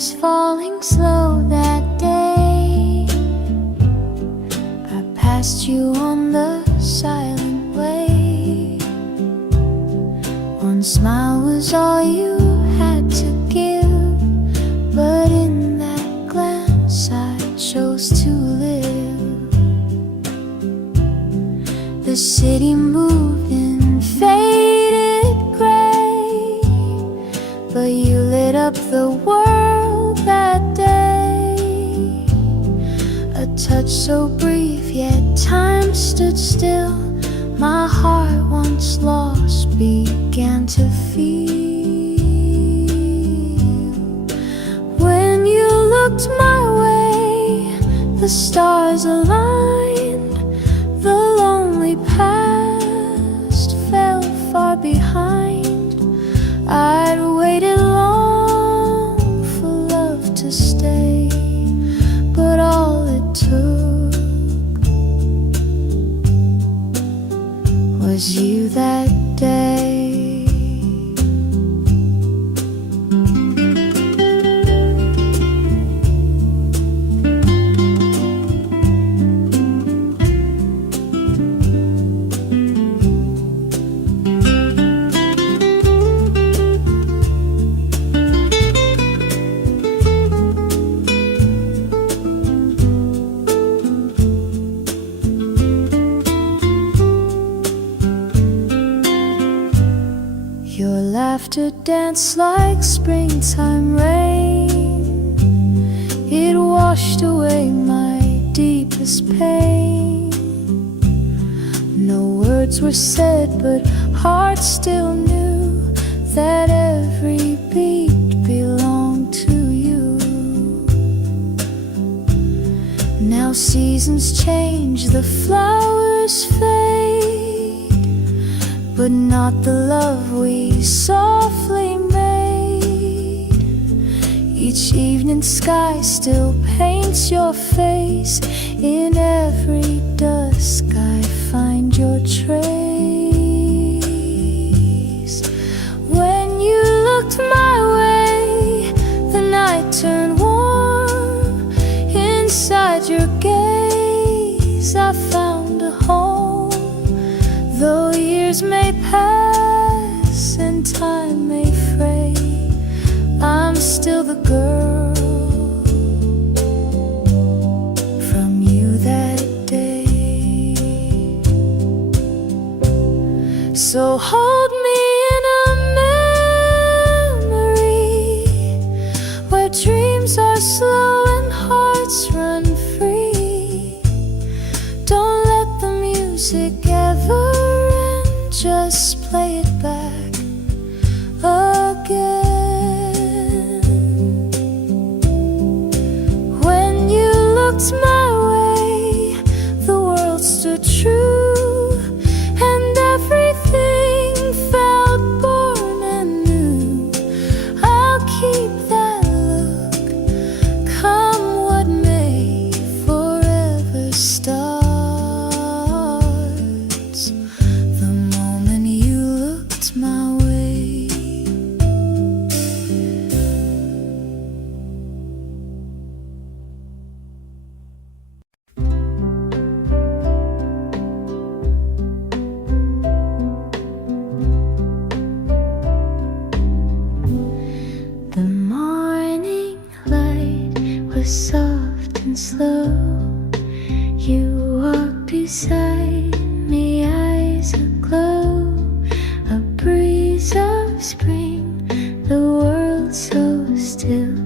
was falling slow that day. I passed you on the silent way. One smile was all you had to give, but in that glance I chose to live. The city moved in faded gray, but you lit up the world that day. A touch so brief, yet time stood still. My heart, once lost, began to feel. When you looked my way, the stars aligned. The lonely past fell far behind. I'd waited long for love to stay, but all it took was you that day. Your laughter danced like springtime rain. It washed away my deepest pain. No words were said, but hearts still knew that every beat belonged to you. Now seasons change, the flowers fade, but not the love we softly made. Each evening sky still paints your face. In every dusk I find your trace. When you looked my way, the night turned warm. Inside your gaze I found a home. Though years may pass and time may fray, I'm still the girl from you that day. So hold me in a memory where dreams are slow and hearts run free. Don't let the music ever, just play it back again. When you looked my way, the world stood true, and everything felt born and new. I'll keep that look, come what may, forever starts the moment you looked my way. The morning light was soft and slow. You walked beside me, eyes aglow. A breeze of spring, the world so still,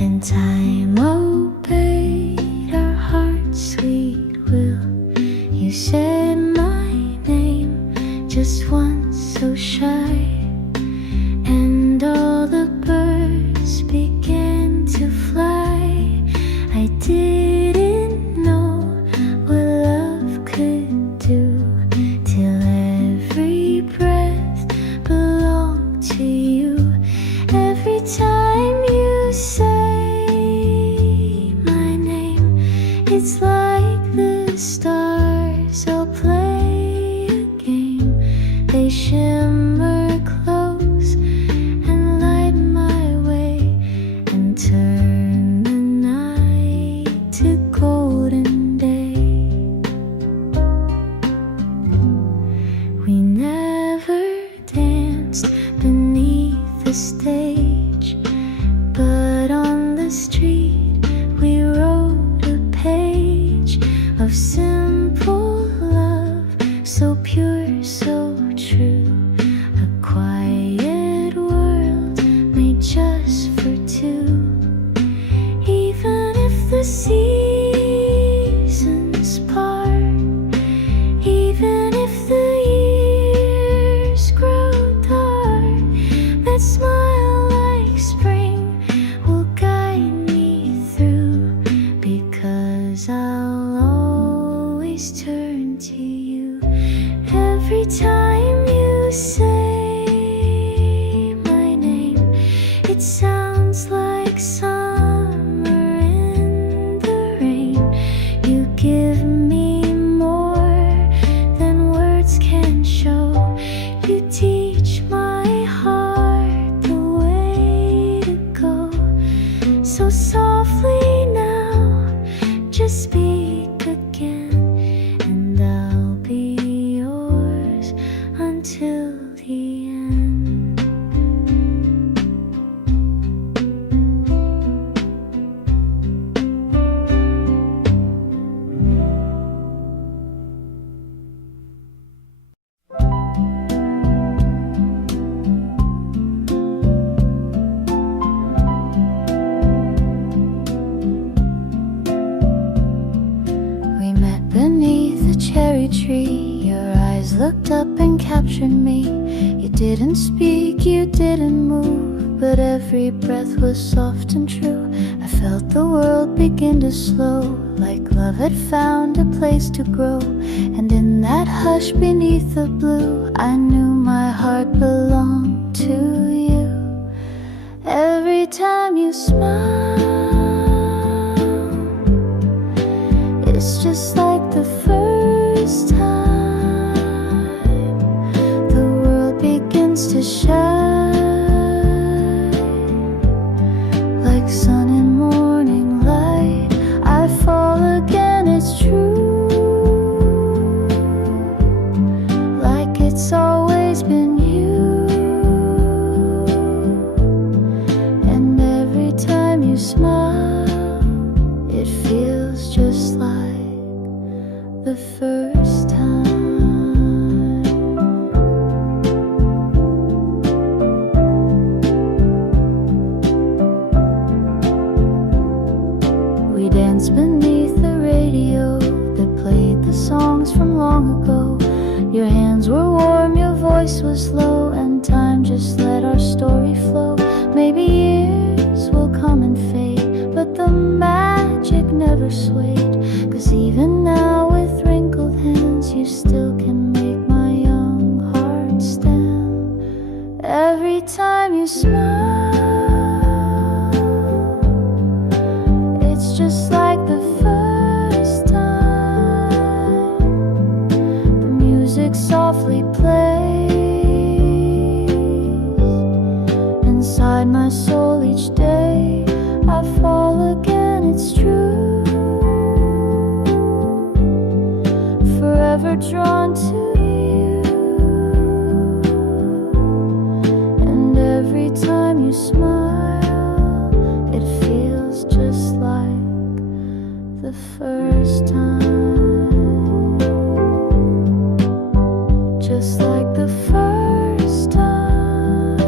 and time obeyed our heart's sweet will. You said my name just once, so shy, and all the birds began to fly. It sounds like summer in the rain. You give me more than words can show. You teach my heart the way to go. So softly now, just speak again, and I'll be yours until the end. We met beneath a cherry tree. Your eyes looked up and captured me. You didn't speak, you didn't move, but every breath was soft and true. I felt the world begin to slow, like love had found a place to grow. And in that hush beneath the blue, I knew my heart belonged to you. Every time you smile, it's just like the first time. The world begins to shine, like sun in morning light. I fall again, it's true, like it's always been you. And every time you smile, it feels just like the first time. We danced beneath the radio that played the songs from long ago. Your hands were warm, your voice was low, and time just let our story flow. Maybe years will come and fade, but the magic never swayed. 'Cause even now with wrinkled hands, you still can make my young heart stand. Every time you smile, it's just like the first time. The music softly plays inside my soul each day. I fall again, it's true, forever drawn to you. And every time you smile, it feels just like the first time. Just like the first time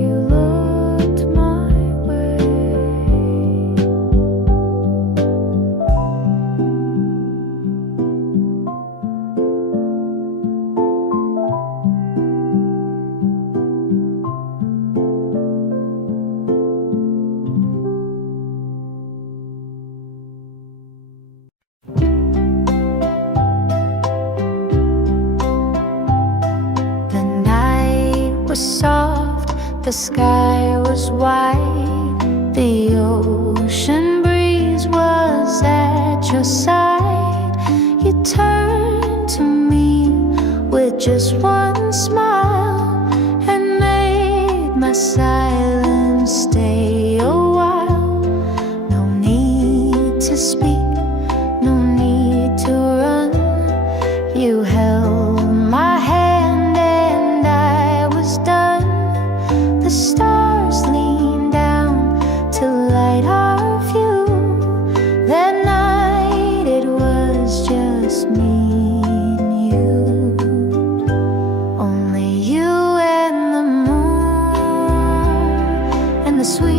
you looked my way. The night was soft, the sky was white, the ocean breeze was at your side. You turned to me with just one smile and made my silence stay a while. No need to speak, no need to run. You held my hand and I was done. The stars leaned down to light our view. That night it was just me and you. Only you and the moon and the sweet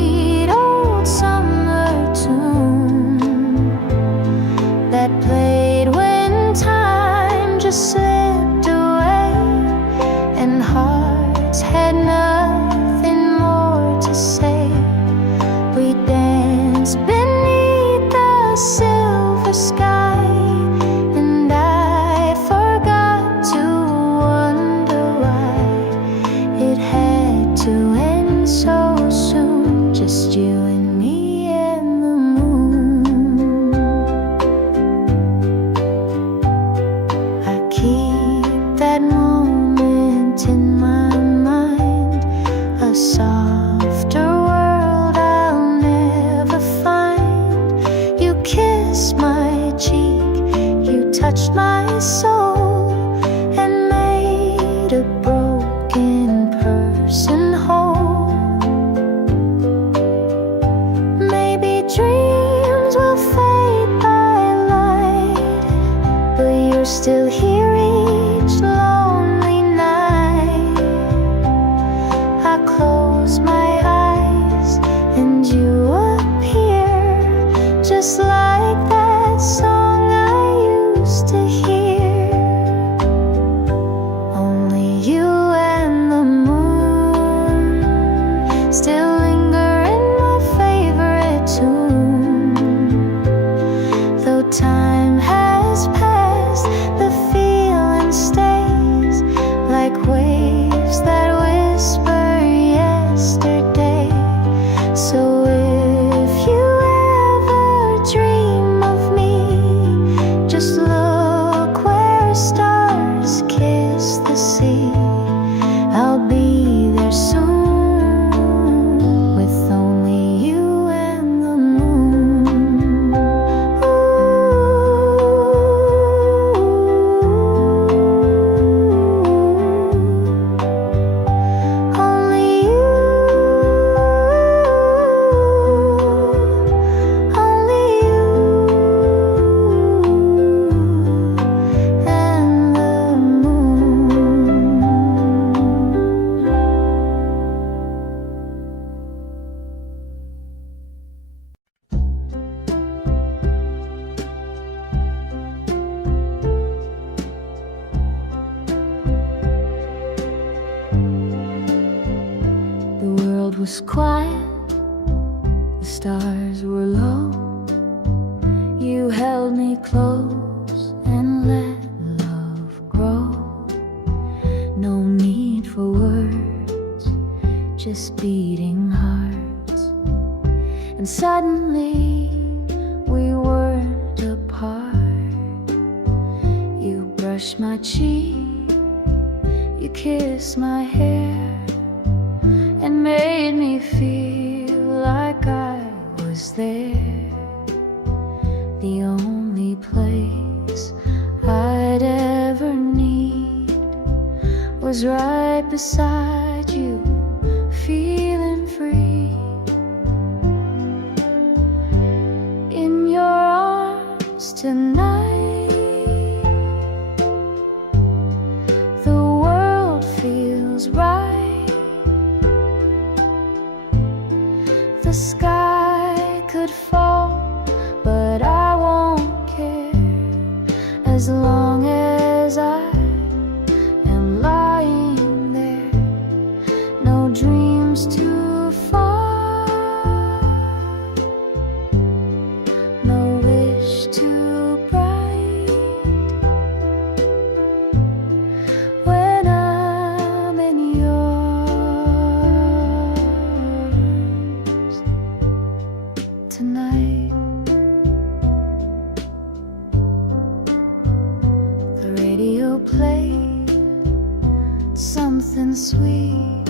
was quiet, the stars were low. You held me close and let love grow. No need for words, just beating hearts. And suddenly we weren't apart. You brushed my cheek, you kissed my hair, and made me feel like I was there. The only place I'd ever need was right beside you, feeling free. In your arms tonight, the world feels right. The sky could fall, but I won't care, as long as I am lying there. No dreams too far, no wish too bright. When I'm in yours tonight. The radio played something sweet.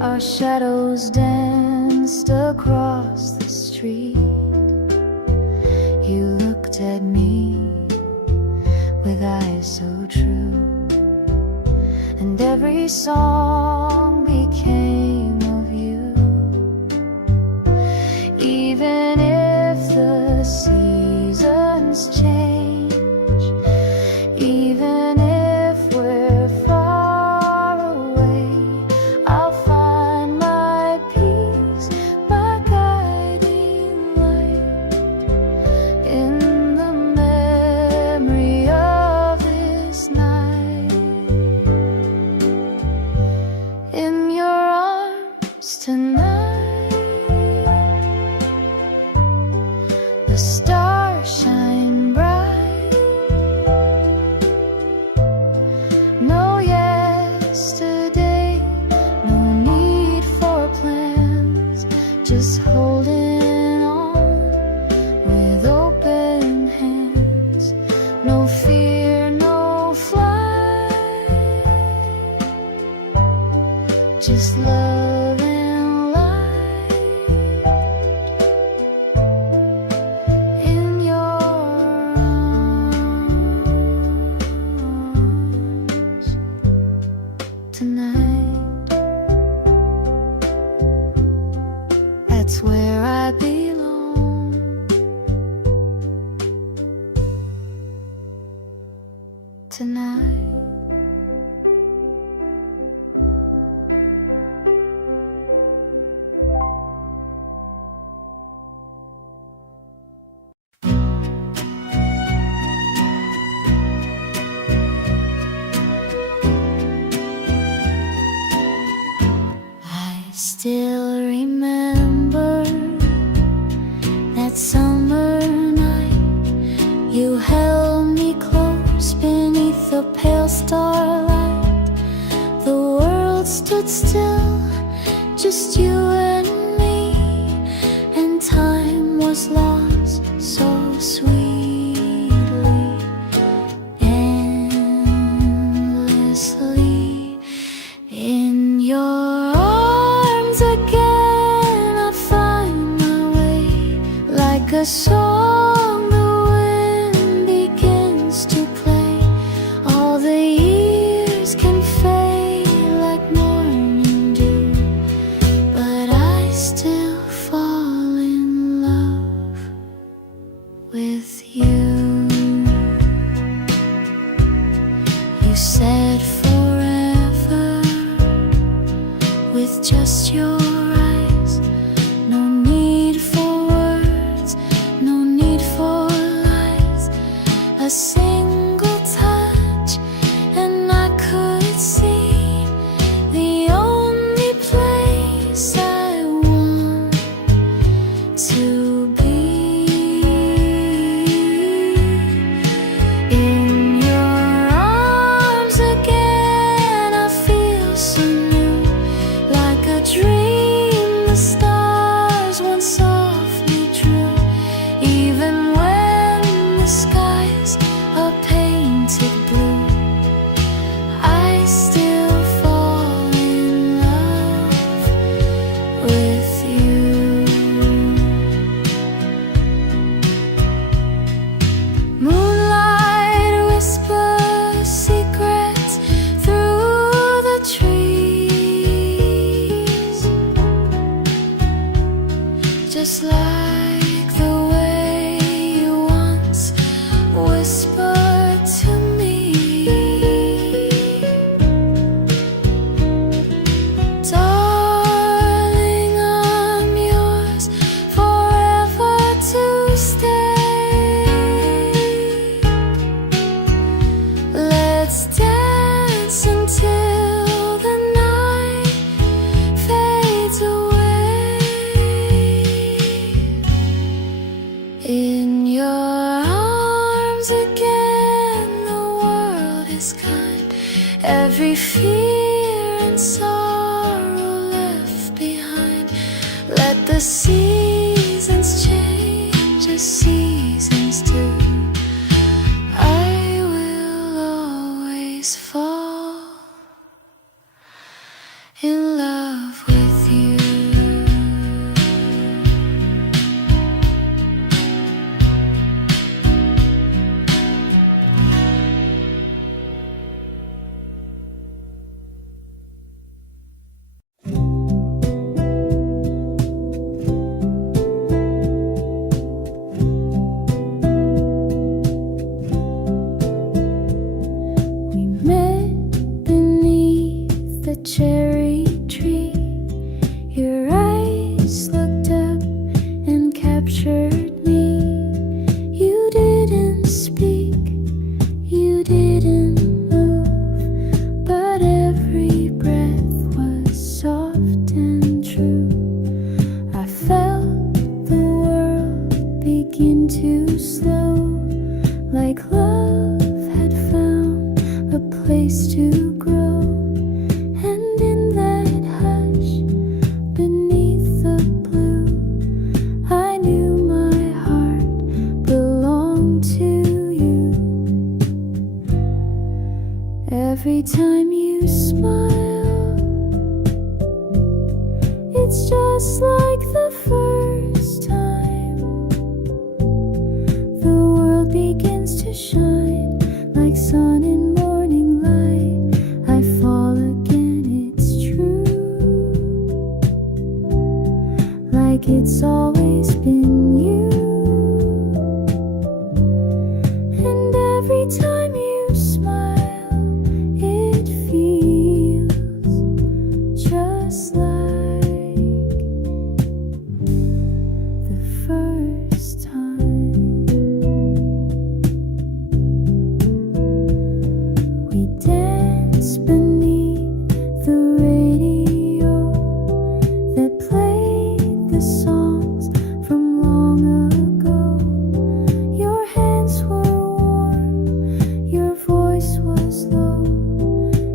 Our shadows danced across the street. You looked at me with eyes so true, and every song became of you. Even if the seasons change, even if we're far away, I'll find my peace, my guiding light, in the memory of this night. In your arms tonight, the stars shine bright. No yesterday, no need for plans, just holding on with open hands. No fear, no flight, just love and light. In your arms tonight, that's where I belong. Tonight. I still remember that summer night. You held me close beneath the pale starlight. The world stood still, just you and me, and time was lost so sweetly, endlessly. In your arms again, I find my way, like a song the wind begins to play. All the years can fade like morning dew, but I still fall in love with you. You said forever with just your eyes. No need for words, no need for lies. A single touch and I could see the only place still fall in love with you. Moonlight whispers secrets through the trees, just like the way you once whispered to me. Darling, I'm yours forever to stay. Let's dance until the night fades away. In your arms again, the world is kind. Every fear and sorrow left behind. Let the seasons change as seasons do. I will always fall in love with you. We met beneath the cherry tree. Your eyes looked up and captured me. You didn't speak, you didn't move, but every breath was soft and true. I felt the world begin to slow, like love had found a place to grow. And in that hush, beneath the blue, I knew my heart belonged to you. Every time you smile, it's just like the first time. The world begins to shine like sun in morning light. I fall again, it's true, like it's always been you. And every time you smile, it feels just like the first time. We dance beneath the radio that played the songs from long ago. Your hands were warm, your voice was low,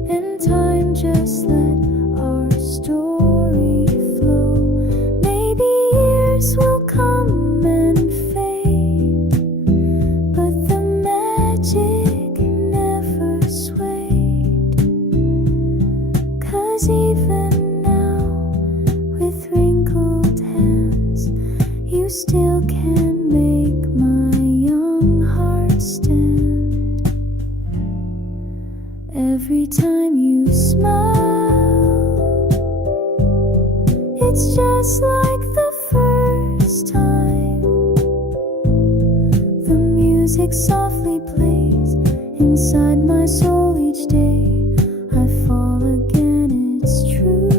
and time just let our story flow. Maybe years will come and fade, but the magic never swayed. 'Cause even now, with wrinkled hands, you still can make my young heart stand. Every time you smile, it's just like the first time. The music softly plays inside my soul each day. I fall again, it's true,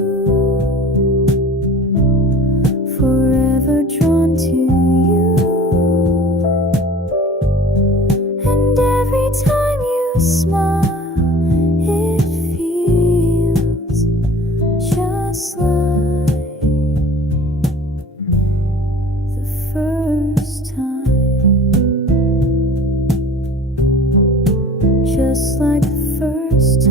forever drawn to you. And every time you smile, it feels just like the first time. Just like the first time.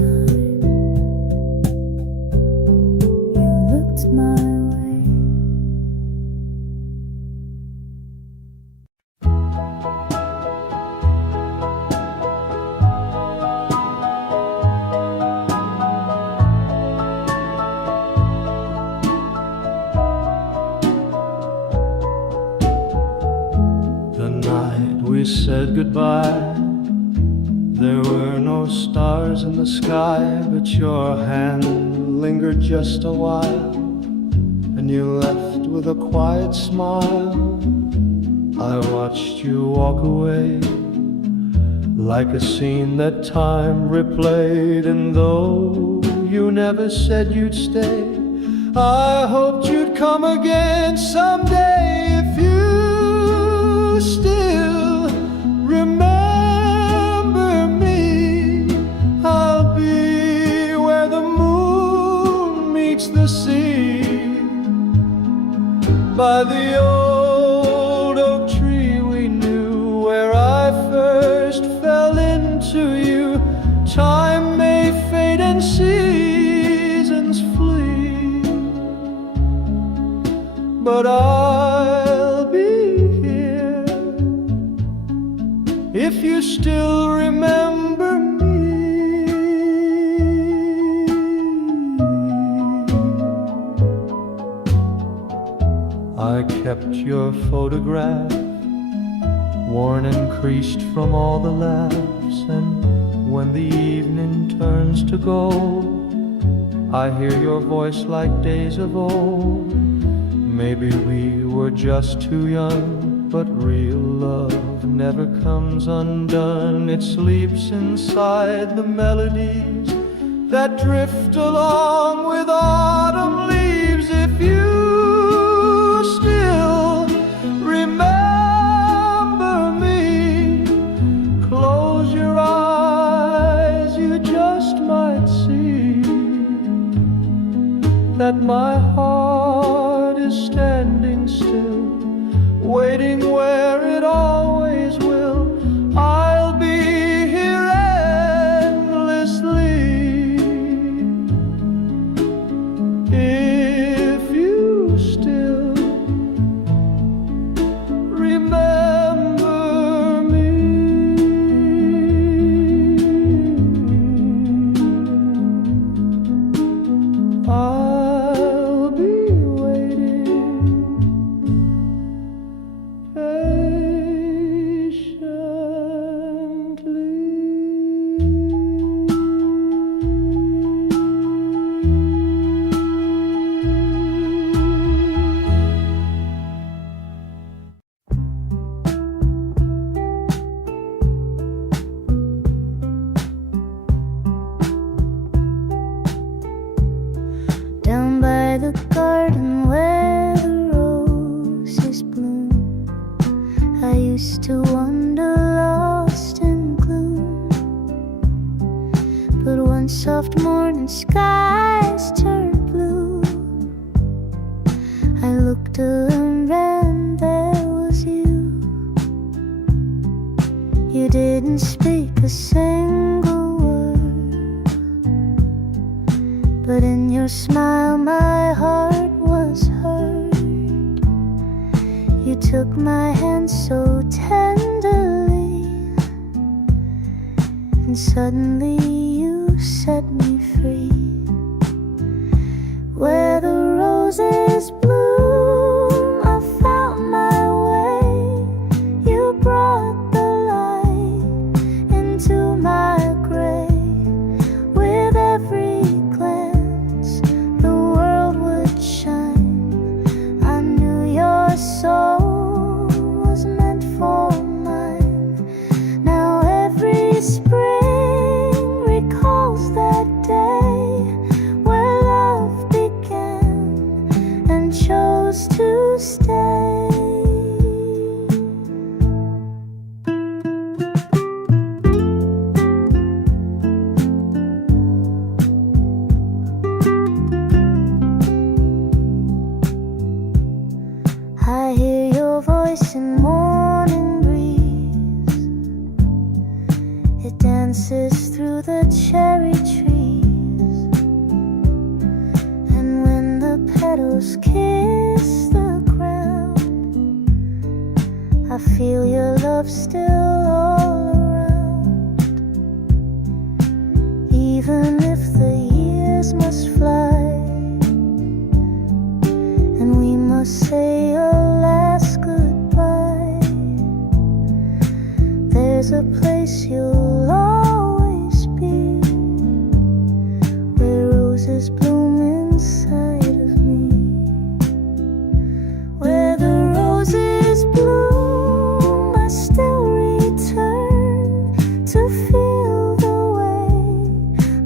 said goodbye. There were no stars in the sky, but your hand lingered just a while, and you left with a quiet smile. I watched you walk away, like a scene that time replayed. And though you never said you'd stay, I hoped you'd come again someday. If you still remember me, I'll be where the moon meets the sea, by the old oak tree we knew, where I first fell into you. Time may fade and seasons flee, but I'll be here if you still remember me. I kept your photograph, worn and creased from all the laughs, and when the evening turns to gold, I hear your voice like days of old. Maybe we were just too young, but real love never comes undone. It sleeps inside the melodies that drift along with autumn leaves. If you still remember me, close your eyes, you just might see that my heart is standing still, waiting where it always will. I'll be here endlessly if you still remember me. I'll be waiting Down by the garden where the roses bloom, I used to wander lost in gloom. But one soft morning skies turned blue, I looked around and there was you. You didn't speak a single word, but in your smile my heart was hurt. You took my hand so tenderly, and suddenly you set me free. Where the roses bloom, I found my way. You brought the light into my gray. With every glance, the world would shine. I knew your soul was meant for mine. Now every spring recalls that roses bloom inside of me. Where the roses bloom, I still return to feel the way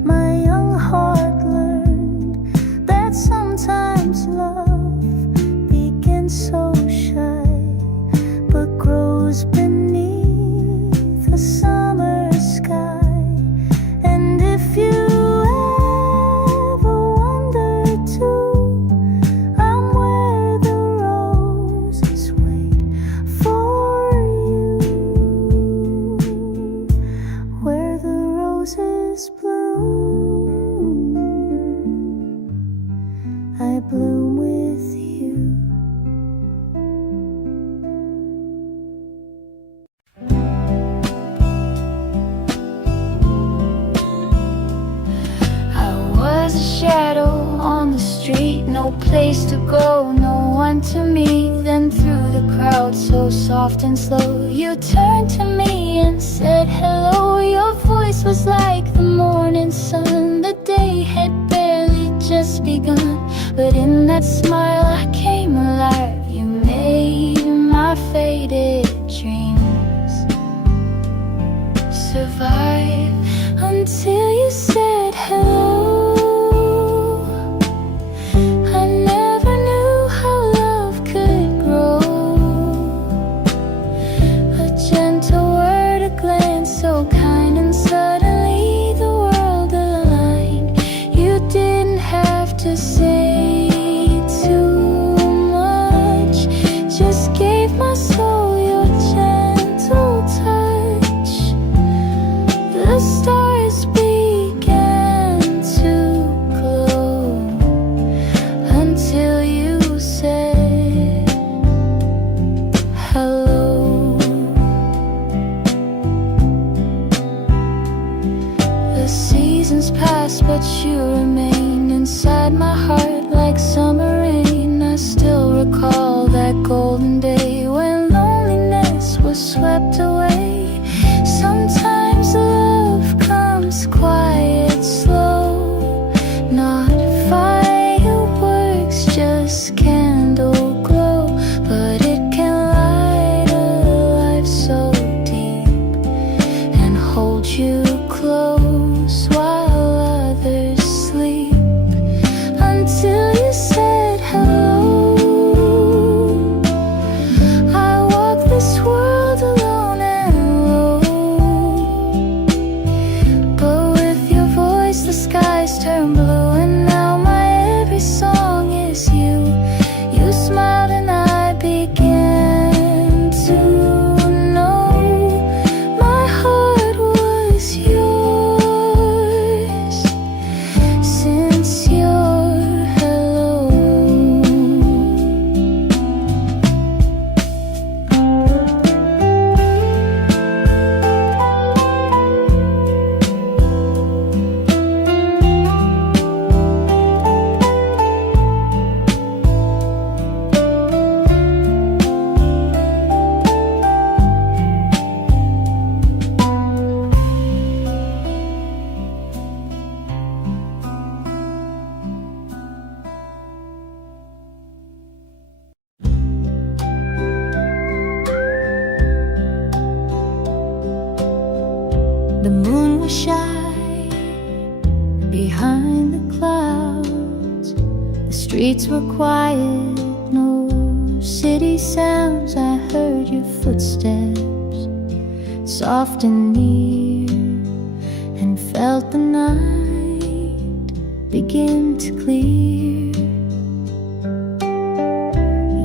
my young heart learned that sometimes love begins so shy, but grows beneath a summer sky. And if you ever wonder too, I'm where the roses wait for you, where the roses bloom, I bloom with you. Shadow on the street, no place to go, no one to meet. Then through the crowd, so soft and slow, you turned to me and said hello. Your voice was like the morning sun. The day had barely just begun, but in that smile I came alive. You made my faded dreams survive until you said hello. So kind, and suddenly the world aligned. You didn't have to say too much, just gave my soul your gentle touch. The stars began to glow until you said hello. The seasons pass, but you remain inside my heart like summer rain. I still recall that golden day when loneliness was swept away. Sometimes love comes quiet, slow, not fireworks, just candle glow, but it can light a life so deep and hold you close while others sleep, until you said hello. I walk this world alone and low, but with your voice the skies turn blue, and now my every song is you. You smiled and I began to know my heart was yours since your hello. The moon was shy behind the clouds. The streets were quiet, no city sounds. I heard your footsteps, soft and near, and felt the night begin to clear.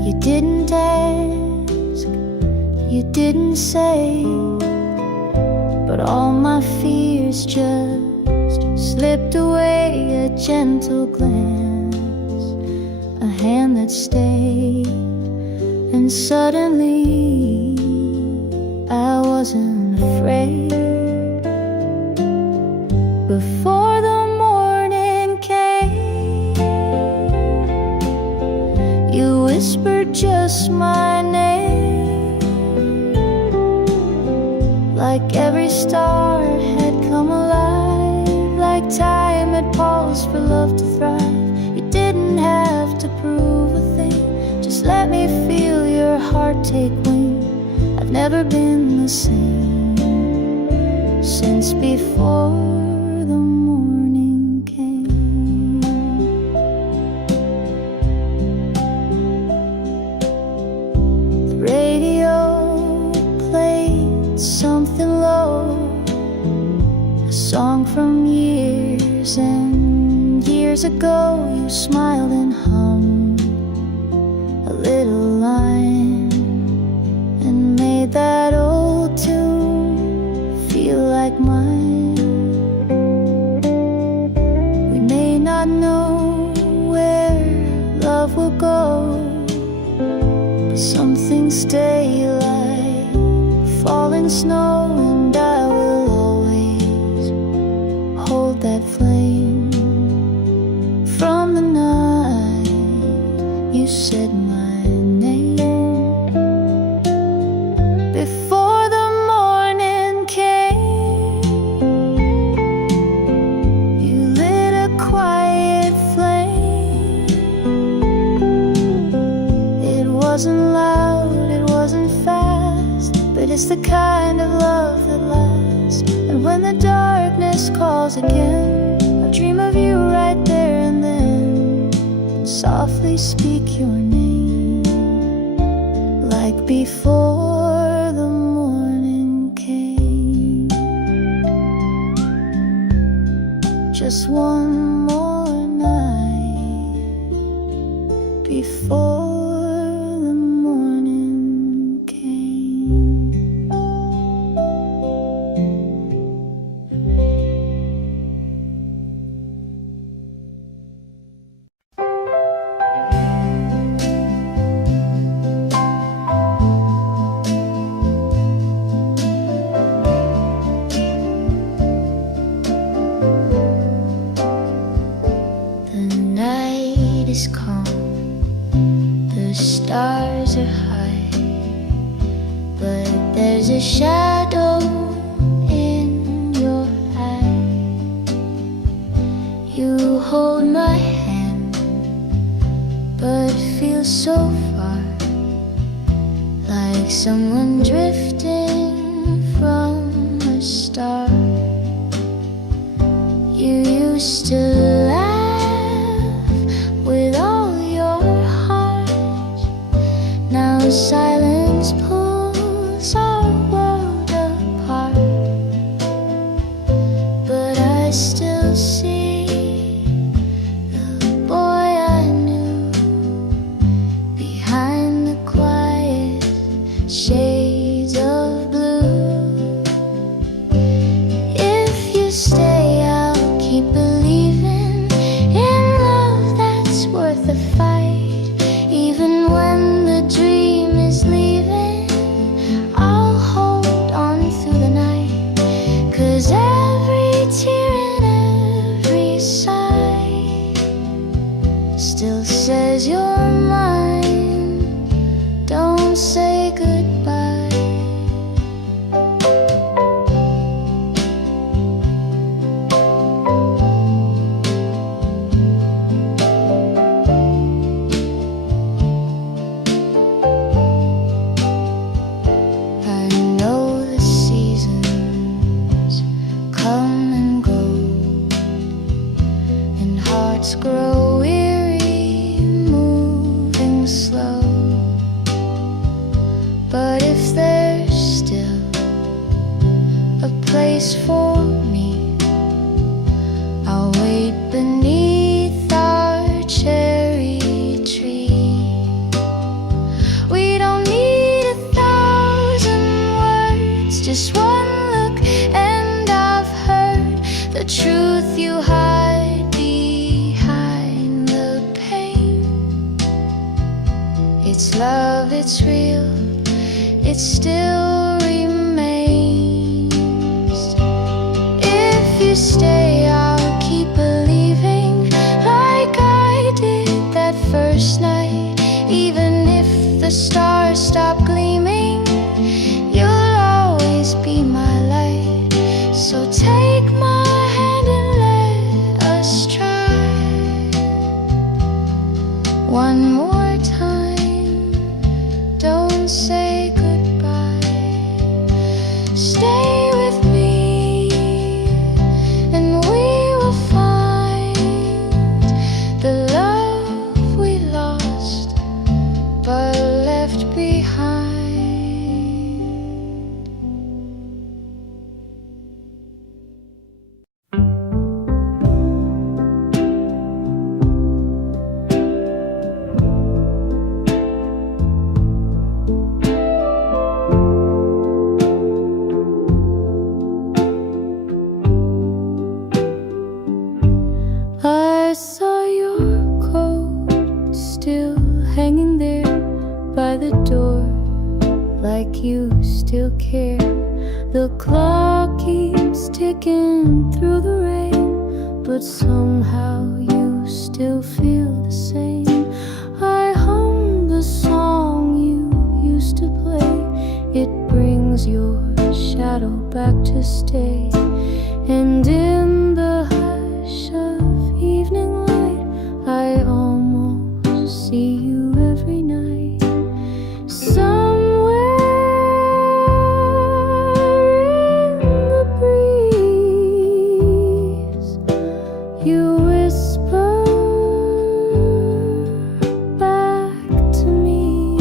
You didn't ask, you didn't say, but all my fears just slipped away. A gentle glance, a hand that stayed, and suddenly I wasn't afraid. Before the morning came, you whispered just my name, like every star had come alive, like time had paused for love to take wing. I've never been the same since before the morning came. The radio played something low, a song from years and years ago. You smiled and hummed a little line and made that old tune feel like mine. We may not know where love will go, but some things stay like falling snow, and I will always hold that flame from the night you said my name. Before the morning came, you lit a quiet flame. It wasn't loud, it wasn't fast, but it's the kind of love that lasts. And when the darkness calls again, I dream of you right there and then, and softly speak your name, like before the morning came. Just one more night before the morning came. Is calm, the stars are high, but there's a shadow in your eye. You hold my hand, but feel so far, like someone drifting from a star. You used to laugh with all your heart. Now silence pulls our world apart, but I still see the boy I knew behind the quiet shades of blue. If you stay, I'll keep believing in love that's worth the fight. Even when the dream is leaving, I'll hold on through the night. 'Cause every tear and every sigh still says you're mine. Don't say goodbye. Grow weary, moving slow. But if there's still a place for me, I'll wait beneath our cherry tree. We don't need 1,000 words, just one look and I've heard the truth you hide behind the pain. It's love, it's real, it still remains. If you stay, I'll keep believing like I did that first night. Even if the stars stop gleaming, you'll always be my light. So take my hand and let us try one more time. Don't say I saw your coat still hanging there by the door, like you still care. The clock keeps ticking through the rain, but somehow you still feel the same. I hum the song you used to play. It brings your shadow back to stay. And in the hush of evening light, I almost see you every night. Somewhere in the breeze, you whisper back to me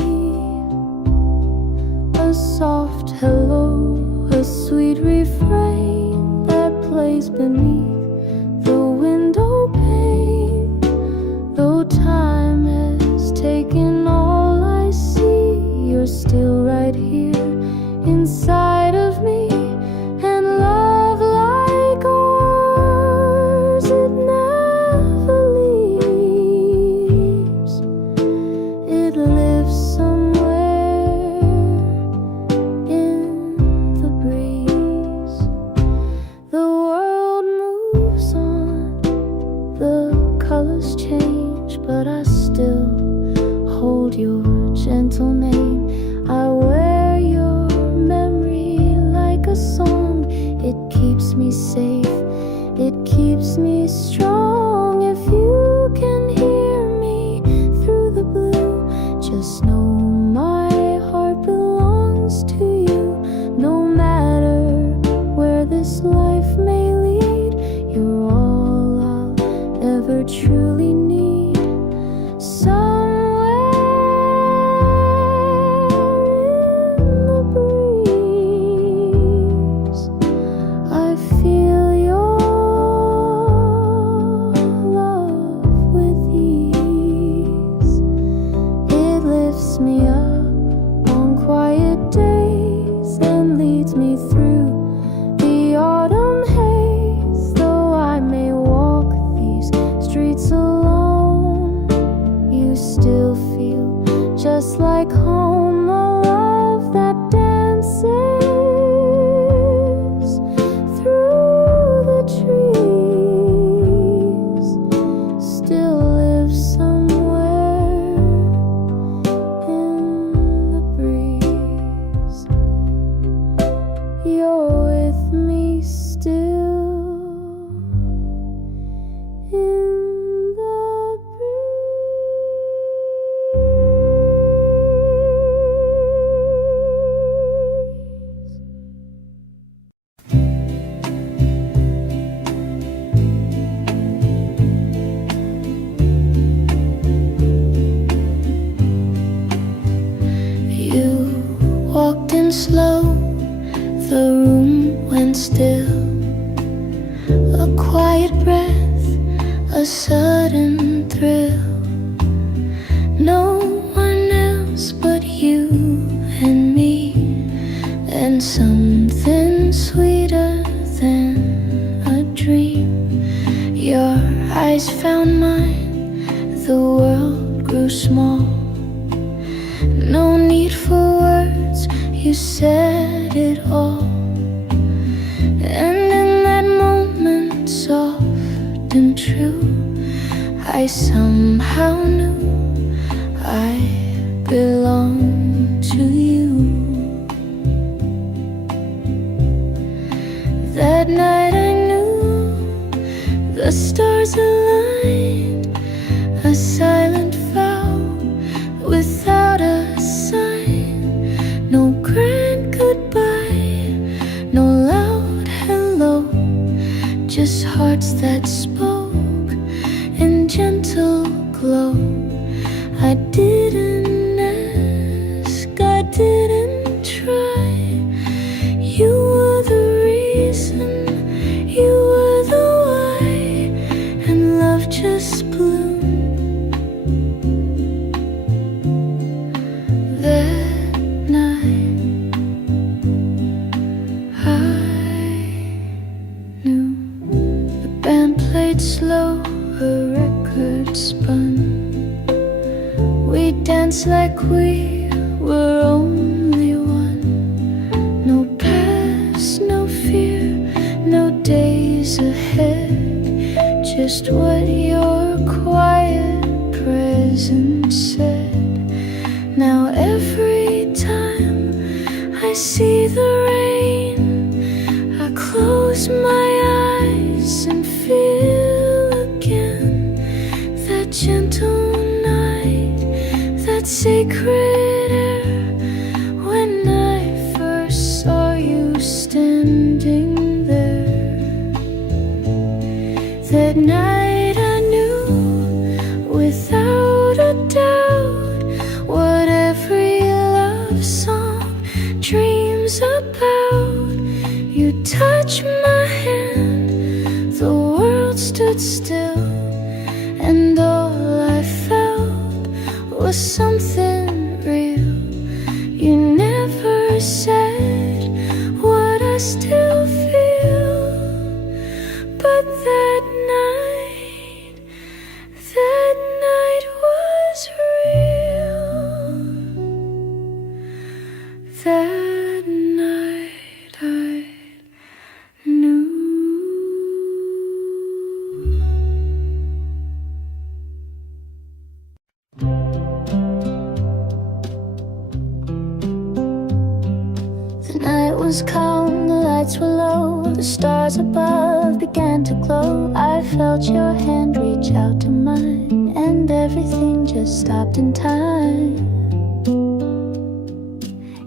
a soft hello, a sweet refrain that plays beneath the window pane. Though time has taken all I see, you're still right here inside of me. And love like ours, it never leaves. It lives somewhere in the breeze. The world moves on, the colors change, but I still hold your gentle name. I wear your memory like a song. It keeps me safe, it keeps me strong. If you can hear me through the blue, just know my heart belongs to you. No matter where this life may lead, you're all I'll ever truly need. Somewhere in the breeze, I feel your love with ease. It lifts me up on quiet days and leads me through the autumn haze. Though I may walk these streets alone, you still feel just like home. A love that dances through the trees still lives somewhere in the breeze. You're with me still in the breeze. You walked in slow, the room went still. A quiet breath, a sudden thrill. No one else but you and me, and something sweeter than a dream. Your eyes found mine, the world grew small. No need for words, you said it all. And in that moment, soft and true, I somehow knew I belonged to you. That night I knew the stars aligned, a silent vow without a sign. No grand goodbye, no loud hello, just hearts that spoke in gentle glow. I didn't ask, I didn't try. You were the reason, you were the why, and love just bloomed. That night I knew. The band played slow, a record spun. We danced like we were only one. No past, no fear, no days ahead. Just what your quiet presence said. Now every time I see the rain, I close my eyes and feel again that gentle night, that sacred air. When I first saw you standing there, that night I knew without a doubt what every love song dreams about. You touched my hand, the world stood still, and all I felt was something real. You never said what I still feel, but that night was real. That night I knew. The night was calm, the lights were low, the stars above began to glow. I felt your hand reach out to mine, and everything just stopped in time.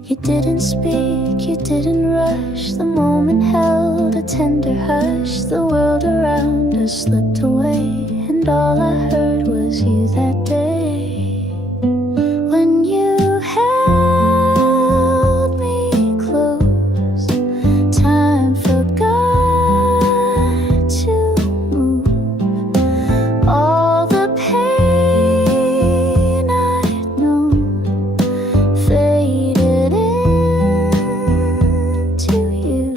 You didn't speak, you didn't rush. The moment held a tender hush. The world around us slipped away, and all I heard was you that day. When you held me close, time forgot to move. All the pain I'd known faded into you.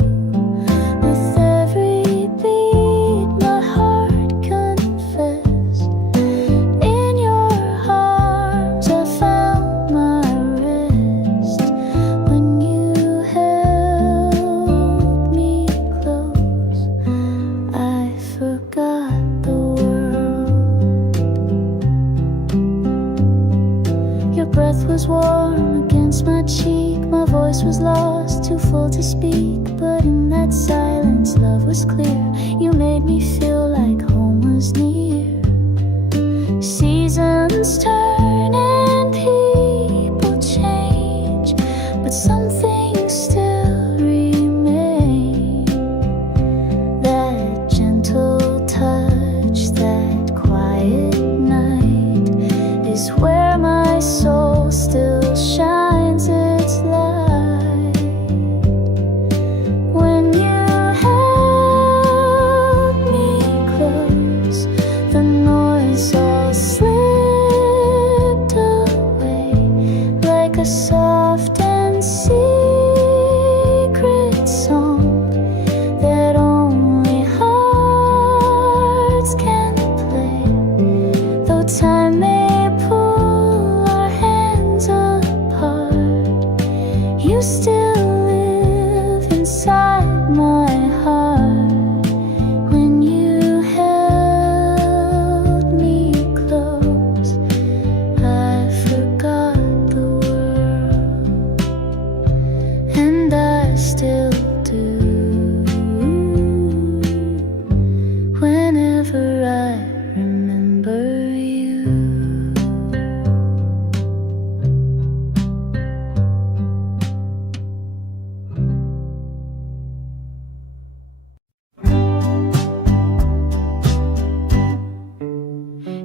With every beat my heart confessed. In your arms I found my rest. When you held me close, I forgot the world. Your breath was warm against my cheek. My voice was lost, too full to speak. But in that silence, love was clear. You made me feel like home was near. Seasons turn and people change, but some things still remain. That gentle touch, that quiet night is where my soul still shines its light. When you held me close, the noise all slipped away, like a soft and secret song that only hearts can play. Though time may pull our hands apart, you still live inside my heart. When you held me close, I forgot the world, and I still do. Whenever I remember you.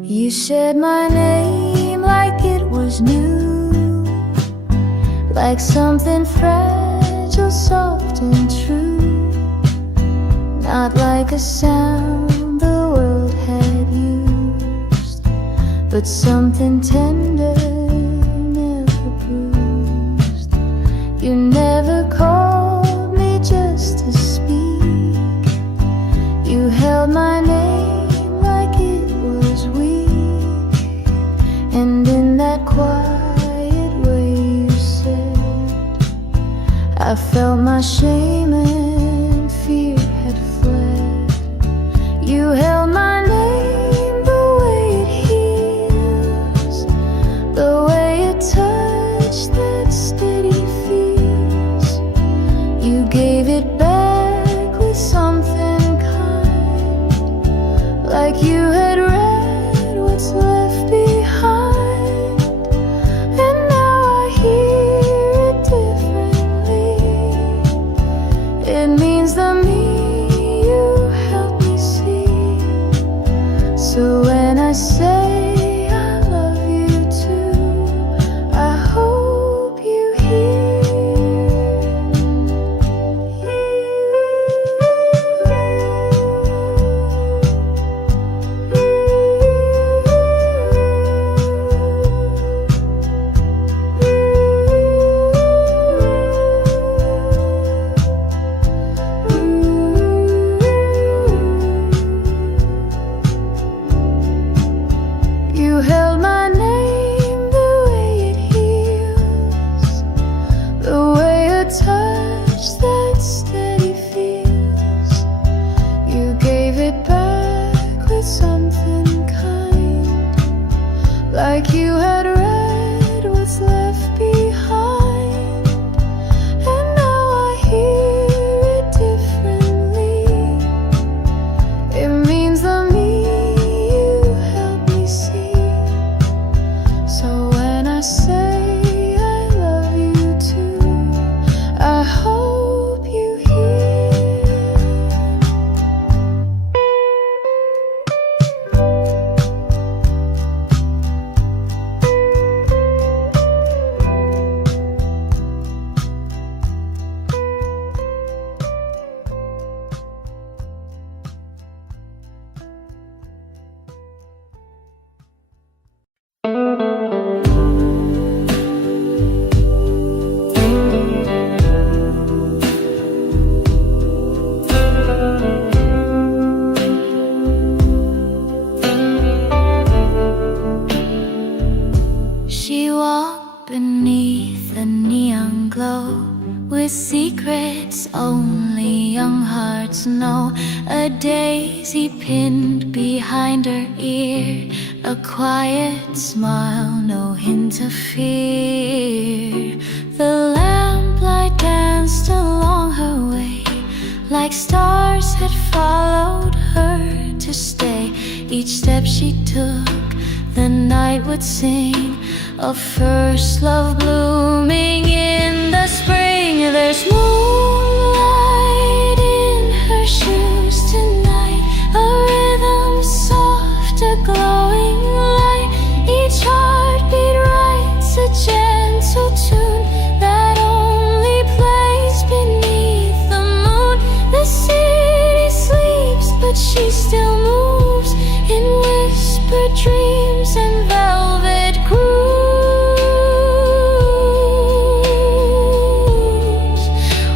You said my name like it was new, like something fragile, soft and true. Not like a sound the world had used, but something tender, never bruised. You never called me just to speak. You held my name like it my shame and fear had fled. You held my name the way it heals, the way a touch that steady feels. You gave it back with something kind, like you had read what's left behind. And now I hear it differently. It means the me you helped me see. So when I say I love you too, I hope you You held my name the way it heals, the way a touch that steady feels. You gave it back with something kind, like you had read what's left behind. And now I hear it differently. It means the me you helped me see. So when I say I love you too, I hope you hear. She walked beneath a neon glow, with secrets only young hearts know. A daisy pinned behind her ear, a quiet smile, no hint of fear. The lamplight danced along her way, like stars had followed her to stay. Each step she took, the night would sing of first love blooming in the spring. There's moonlight in her shoes tonight, a rhythm soft, a glowing light. Each heartbeat writes a gentle tune that only plays beneath the moon. The city sleeps, but she still moves in whispered dreams and velvet grooves,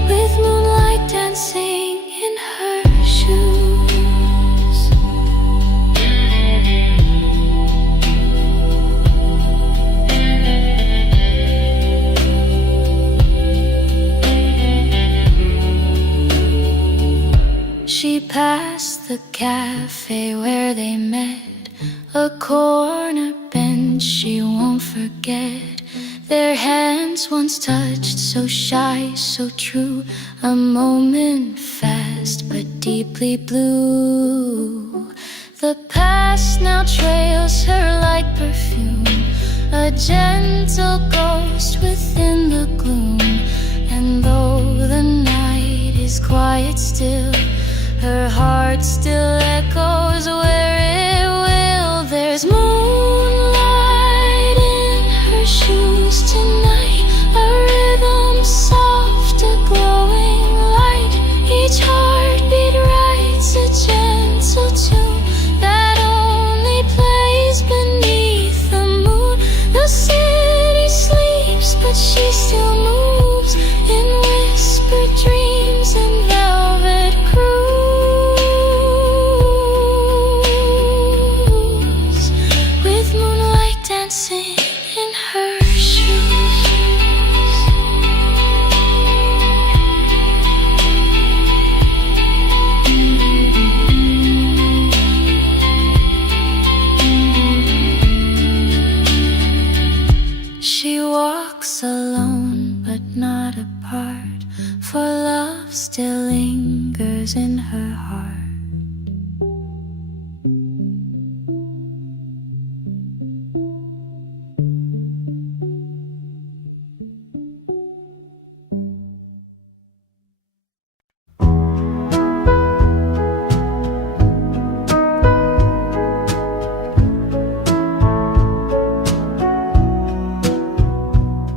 with moonlight dancing in her shoes. She passed the cafe where they met, a corner bench she won't forget. Their hands once touched, so shy, so true. A moment fast but deeply blue. The past now trails her like perfume, a gentle ghost within the gloom. And though the night is quiet still, her heart still echoes where it will. There's moonlight in her shoes tonight, a rhythm soft, a glowing light. Each heartbeat writes a gentle tune that only plays beneath the moon. The city sleeps, but she still moves in whispered dreams and velvet grooves. not apart, for love still lingers in her heart.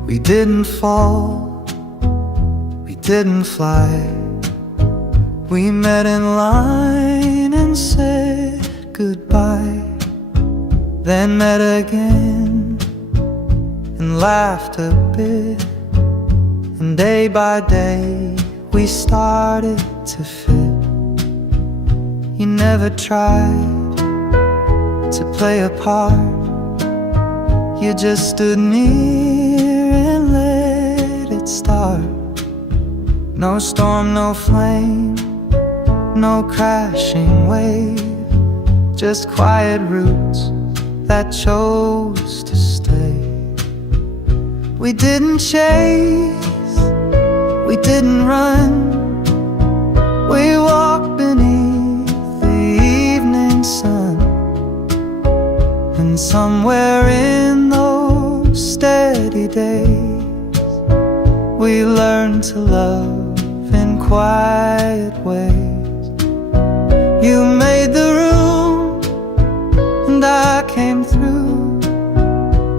We didn't fall, we didn't fly. We met in line and said goodbye, then met again and laughed a bit. And day by day we started to fit. You never tried to play a part, you just stood near and let it start. No storm, no flame, no crashing wave, just quiet roots that chose to stay. We didn't chase, we didn't run, we walked beneath the evening sun. And somewhere in those steady days, we learned to love in quiet ways. You made the room and I came through.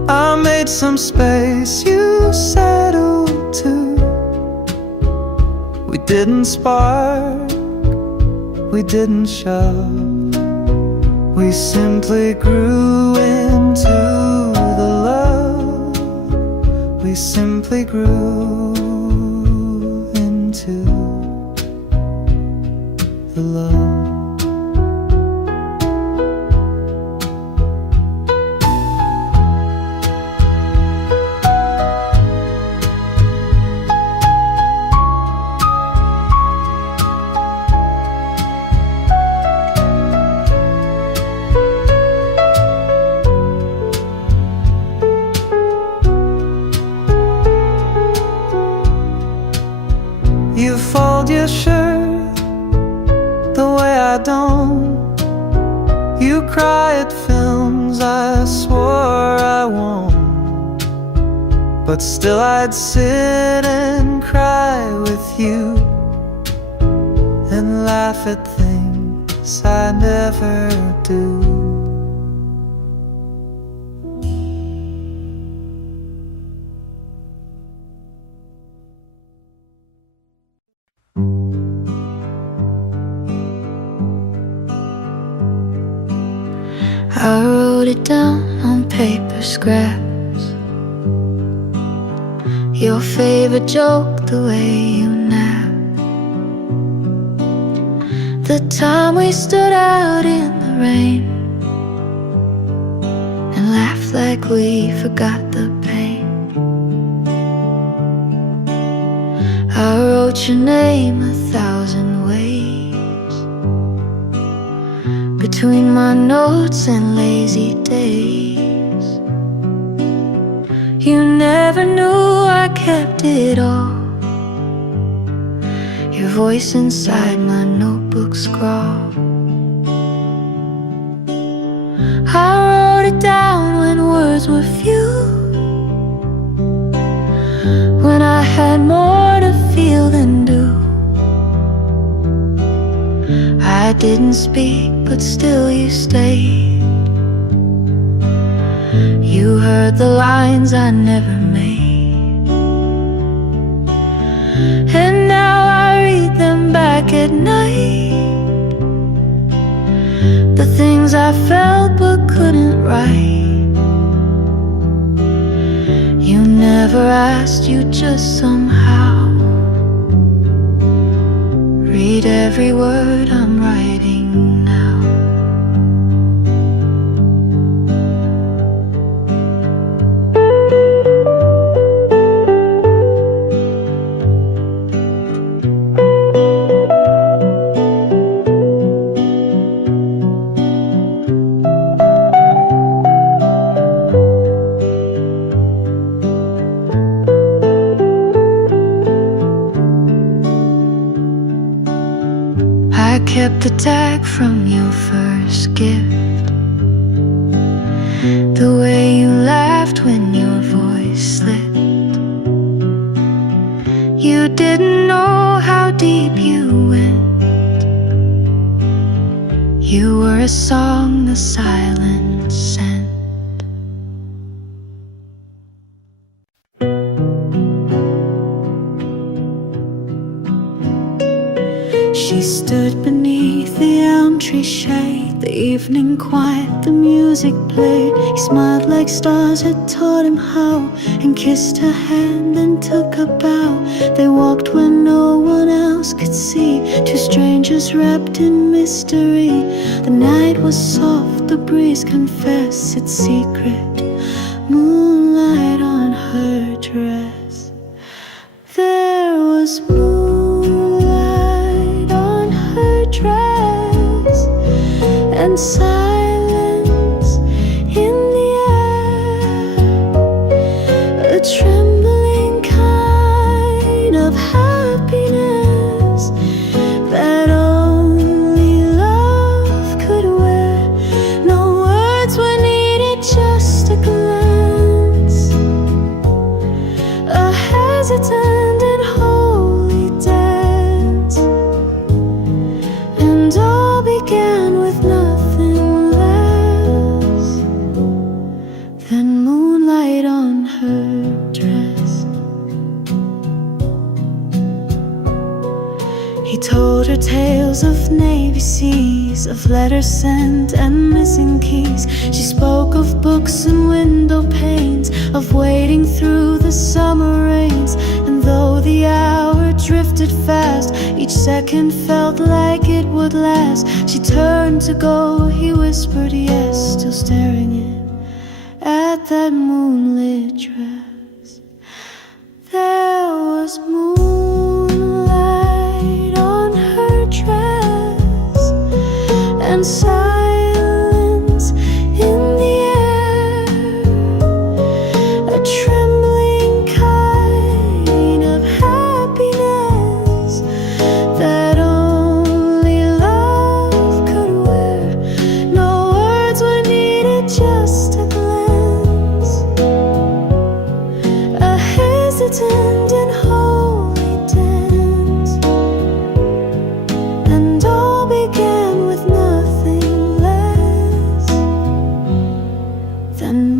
I made some space, you settled too. We didn't spark, we didn't shove, we simply grew into the love. We simply grew into the love. You fold your shirt the way I don't. You cry at films I swore I won't. But still I'd sit and cry with you and laugh at things I never do. I wrote it down on paper scraps, your favorite joke, the way you napped, the time we stood out in the rain and laughed like we forgot the pain. I wrote your name 1,000 ways between my notes and lazy days. You never knew I kept it all, your voice inside my notebook scrawl. I wrote it down when words were few, when I had more to feel than do. I didn't speak, but still you stayed. You heard the lines I never made, and now I read them back at night. The things I felt but couldn't write. You never asked, you just somehow read every word I'm writing now. kept the tag from your first gift, the way you laughed when your voice slipped. You didn't know how deep you went. You were a song the silence sent. She stood beneath the elm tree shade, the evening quiet, the music played. He smiled like stars had taught him how, and kissed her hand and took a bow. They walked where no one else could see, two strangers wrapped in mystery. The night was soft, the breeze confessed its secret, moonlight on her dress. There was moonlight on her dress, and silence in the air, a trembling kind of happiness that only love could wear. No words were needed, just a glance, a hesitant and holy dance, and all began with nothing less than moonlight on her dress. He told her tales of Navy seas, of letters sent and missing keys. She spoke of books and window panes, of wading through the summer rains. And though the hour drifted fast, each second felt like it would last. She turned to go, he whispered yes, still staring in at that moonlit dress. There was moonlight on her dress, and silence in the air, a trembling kind of happiness that only love could wear. No words were needed, just a glance, a hesitant and holy dance, and all began with nothing less than